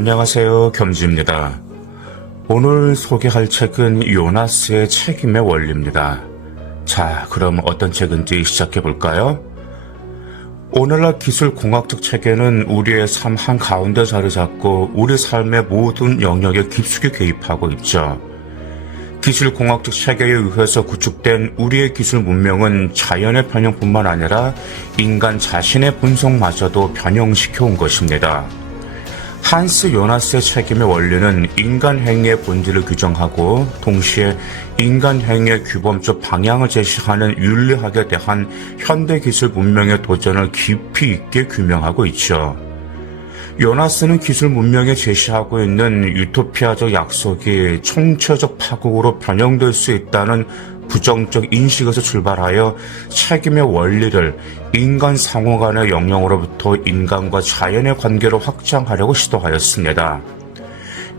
안녕하세요. 겸지입니다. 오늘 소개할 책은 요나스의 책임의 원리입니다. 자, 그럼 어떤 책인지 시작해 볼까요? 오늘날 기술공학적 체계는 우리의 삶 한가운데 자리 잡고 우리 삶의 모든 영역에 깊숙이 개입하고 있죠. 기술공학적 체계에 의해서 구축된 우리의 기술 문명은 자연의 변형뿐만 아니라 인간 자신의 본성마저도 변형시켜 온 것입니다. 한스 요나스의 책임의 원리는 인간 행위의 본질을 규정하고 동시에 인간 행위의 규범적 방향을 제시하는 윤리학에 대한 현대 기술 문명의 도전을 깊이 있게 규명하고 있죠. 요나스는 기술 문명에 제시하고 있는 유토피아적 약속이 총체적 파국으로 변형될 수 있다는 부정적 인식에서 출발하여 책임의 원리를 인간 상호 간의 영역으로부터 인간과 자연의 관계로 확장하려고 시도하였습니다.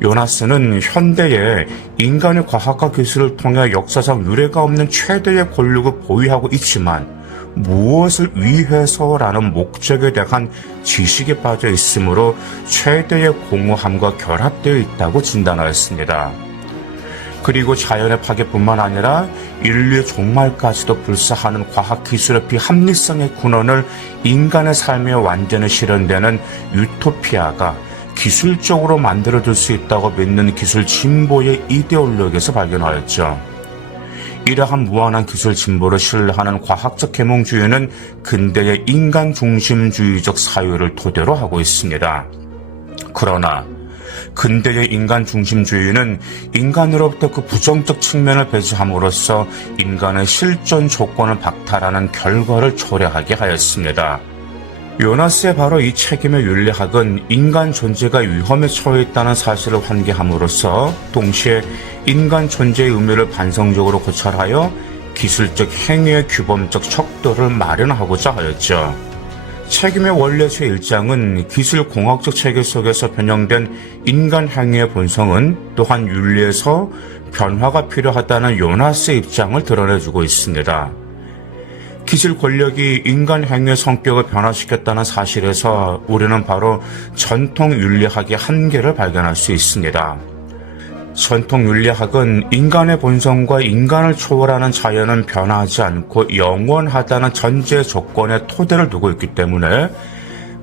요나스는 현대에 인간의 과학과 기술을 통해 역사상 유례가 없는 최대의 권력을 보유하고 있지만 무엇을 위해서라는 목적에 대한 지식에 빠져 있으므로 최대의 공허함과 결합되어 있다고 진단하였습니다. 그리고 자연의 파괴뿐만 아니라 인류의 종말까지도 불사하는 과학기술의 비합리성의 근원을 인간의 삶에 완전히 실현되는 유토피아가 기술적으로 만들어줄 수 있다고 믿는 기술 진보의 이데올로기에서 발견하였죠. 이러한 무한한 기술 진보를 신뢰하는 과학적 계몽주의는 근대의 인간 중심주의적 사유를 토대로 하고 있습니다. 그러나 근대의 인간 중심주의는 인간으로부터 그 부정적 측면을 배제함으로써 인간의 실존 조건을 박탈하는 결과를 초래하게 하였습니다. 요나스의 바로 이 책임의 윤리학은 인간 존재가 위험에 처해 있다는 사실을 환기함으로써 동시에 인간 존재의 의미를 반성적으로 고찰하여 기술적 행위의 규범적 척도를 마련하고자 하였죠. 책임의 원리 제1장은 기술공학적 체계 속에서 변형된 인간 행위의 본성은 또한 윤리에서 변화가 필요하다는 요나스의 입장을 드러내주고 있습니다. 기술 권력이 인간 행위의 성격을 변화시켰다는 사실에서 우리는 바로 전통 윤리학의 한계를 발견할 수 있습니다. 전통 윤리학은 인간의 본성과 인간을 초월하는 자연은 변하지 않고 영원하다는 전제 조건에 토대를 두고 있기 때문에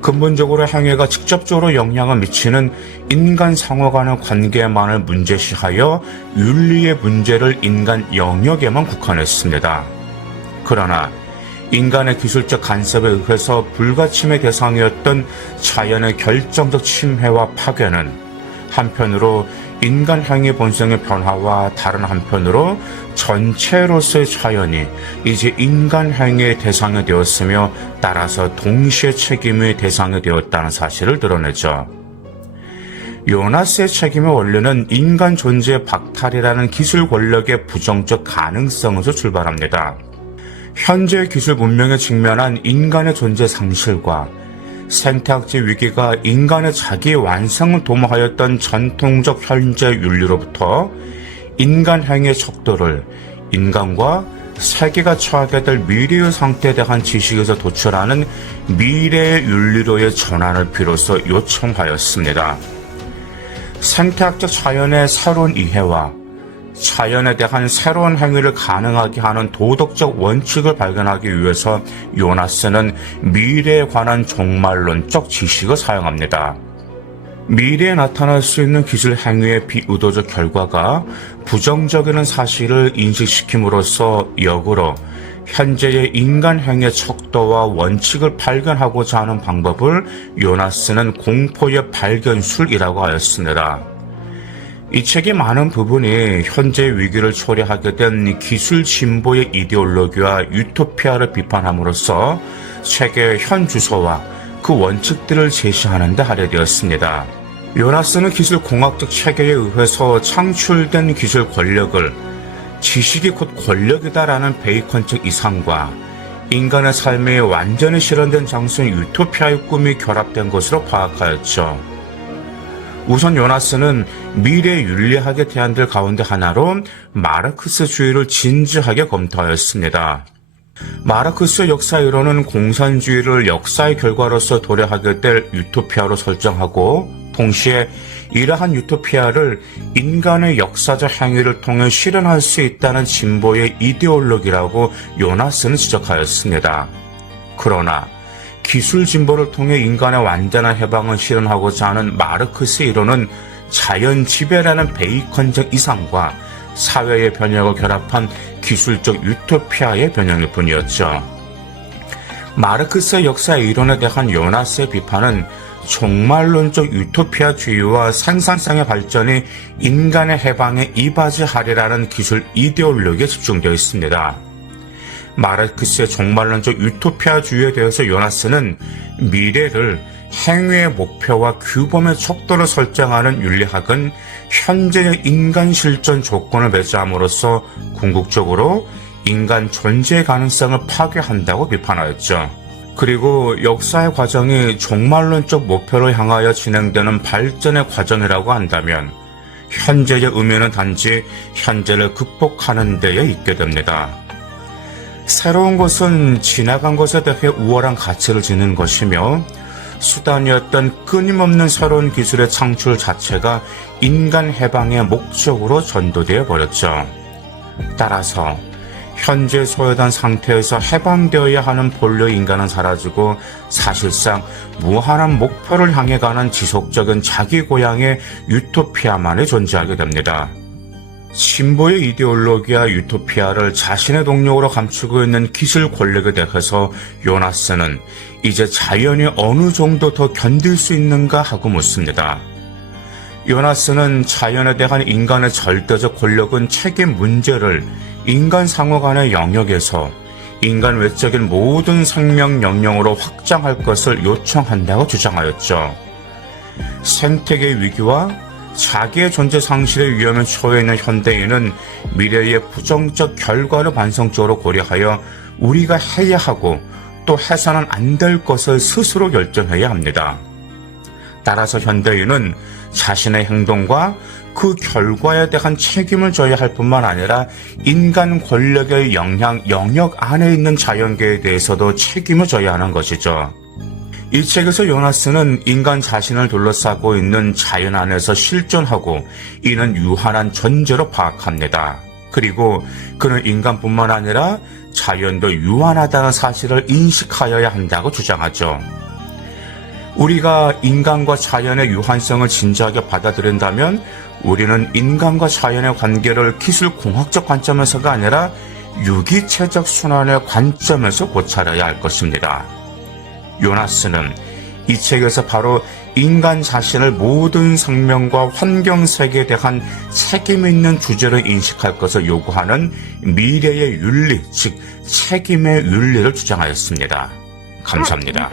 근본적으로 행위가 직접적으로 영향을 미치는 인간 상호 간의 관계만을 문제시하여 윤리의 문제를 인간 영역에만 국한했습니다. 그러나 인간의 기술적 간섭에 의해서 불가침의 대상이었던 자연의 결정적 침해와 파괴는 한편으로 인간 행위 본성의 변화와 다른 한편으로 전체로서의 자연이 이제 인간 행위의 대상이 되었으며 따라서 동시에 책임의 대상이 되었다는 사실을 드러내죠. 요나스의 책임의 원리는 인간 존재의 박탈이라는 기술 권력의 부정적 가능성에서 출발합니다. 현재 기술 문명에 직면한 인간의 존재 상실과 생태학적 위기가 인간의 자기 완성을 도모하였던 전통적 현재 윤리로부터 인간 행위의 척도를 인간과 세계가 처하게 될 미래의 상태에 대한 지식에서 도출하는 미래의 윤리로의 전환을 비로소 요청하였습니다. 생태학적 자연의 새로운 이해와 자연에 대한 새로운 행위를 가능하게 하는 도덕적 원칙을 발견하기 위해서 요나스는 미래에 관한 종말론적 지식을 사용합니다. 미래에 나타날 수 있는 기술 행위의 비의도적 결과가 부정적인 사실을 인식시킴으로써 역으로 현재의 인간 행위의 척도와 원칙을 발견하고자 하는 방법을 요나스는 공포의 발견술이라고 하였습니다. 이 책의 많은 부분이 현재의 위기를 초래하게 된 기술 진보의 이데올로기와 유토피아를 비판함으로써 책의 현 주소와 그 원칙들을 제시하는 데 할애되었습니다. 요나스는 기술 공학적 체계에 의해서 창출된 기술 권력을 지식이 곧 권력이다라는 베이컨적 이상과 인간의 삶에 완전히 실현된 장소인 유토피아의 꿈이 결합된 것으로 파악하였죠. 우선 요나스는 미래 윤리학의 대안들 가운데 하나로 마르크스주의를 진지하게 검토하였습니다. 마르크스의 역사 이론은 공산주의를 역사의 결과로서 도래하게 될 유토피아로 설정하고 동시에 이러한 유토피아를 인간의 역사적 행위를 통해 실현할 수 있다는 진보의 이데올로기라고 요나스는 지적하였습니다. 그러나 기술 진보를 통해 인간의 완전한 해방을 실현하고자 하는 마르크스의 이론은 자연 지배라는 베이컨적 이상과 사회의 변혁을 결합한 기술적 유토피아의 변형일 뿐이었죠. 마르크스의 역사 이론에 대한 요나스의 비판은 종말론적 유토피아주의와 생산성의 발전이 인간의 해방에 이바지하리라는 기술 이데올로기에 집중되어 있습니다. 마르크스의 종말론적 유토피아주의에 대해서 요나스는 미래를 행위의 목표와 규범의 척도를 설정하는 윤리학은 현재의 인간 실존 조건을 배제함으로써 궁극적으로 인간 존재 가능성을 파괴한다고 비판하였죠. 그리고 역사의 과정이 종말론적 목표를 향하여 진행되는 발전의 과정이라고 한다면 현재의 의미는 단지 현재를 극복하는 데에 있게 됩니다. 새로운 것은 지나간 것에 대해 우월한 가치를 지닌 것이며 수단이었던 끊임없는 새로운 기술의 창출 자체가 인간 해방의 목적으로 전도되어 버렸죠. 따라서 현재 소외된 상태에서 해방되어야 하는 본래의 인간은 사라지고 사실상 무한한 목표를 향해 가는 지속적인 자기 고향의 유토피아만이 존재하게 됩니다. 진보의 이데올로기와 유토피아를 자신의 동력으로 감추고 있는 기술 권력에 대해서 요나스는 이제 자연이 어느 정도 더 견딜 수 있는가 하고 묻습니다. 요나스는 자연에 대한 인간의 절대적 권력은 책임 문제를 인간 상호 간의 영역에서 인간 외적인 모든 생명 영역으로 확장할 것을 요청한다고 주장하였죠. 생태계의 위기와 자기의 존재 상실의 위험에 처해 있는 현대인은 미래의 부정적 결과를 반성적으로 고려하여 우리가 해야 하고 또 해서는 안 될 것을 스스로 결정해야 합니다. 따라서 현대인은 자신의 행동과 그 결과에 대한 책임을 져야 할 뿐만 아니라 인간 권력의 영역 안에 있는 자연계에 대해서도 책임을 져야 하는 것이죠. 이 책에서 요나스는 인간 자신을 둘러싸고 있는 자연 안에서 실존하고 이는 유한한 존재로 파악합니다. 그리고 그는 인간뿐만 아니라 자연도 유한하다는 사실을 인식하여야 한다고 주장하죠. 우리가 인간과 자연의 유한성을 진지하게 받아들인다면 우리는 인간과 자연의 관계를 기술공학적 관점에서가 아니라 유기체적 순환의 관점에서 고찰해야 할 것입니다. 요나스는 이 책에서 바로 인간 자신을 모든 생명과 환경 세계에 대한 책임 있는 주제로 인식할 것을 요구하는 미래의 윤리, 즉 책임의 윤리를 주장하였습니다. 감사합니다.